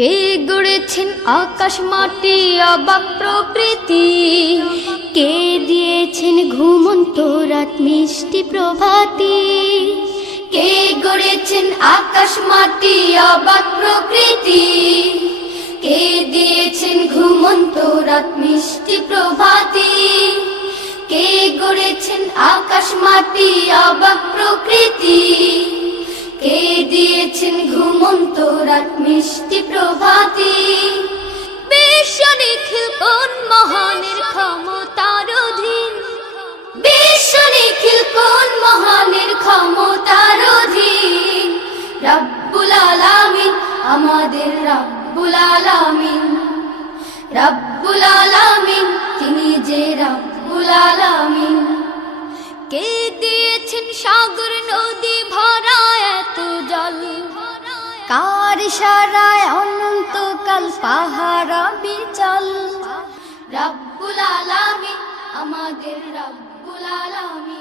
কে গড়েছেন আকাশ মাটি অবাক প্রকৃতি, কে দিয়েছেন ঘুমন্ত রাত মিষ্টি প্রভাতি। কে গড়েছেন আকাশ মাটি অবাক প্রকৃতি, কে দিয়েছেন ঘুমন্ত রাত মিষ্টি প্রভাতি। কে গড়েছেন আকাশ মাটি অবাক প্রকৃতি, কে দিয়েছেন ঘুমন্ত রাত মিষ্টি প্রভাতি। বিশ্ব নিখিল কোন মহানের ক্ষমতার অধীন, বিশ্ব নিখিল কোন মহানের ক্ষমতার অধীন। রব্বুল আলামিন আমাদের রব্বুল আলামিন, রব্বুল আলামিন তিনি যে রব্বুল আলামিন। কে দিয়েছেন সাগর নদী ভরা এত জল, কার ইশারায় অনন্তকাল পাহাড় বিচল। রব্বুল আলামিন আমাদের রব্বুল আলামিন।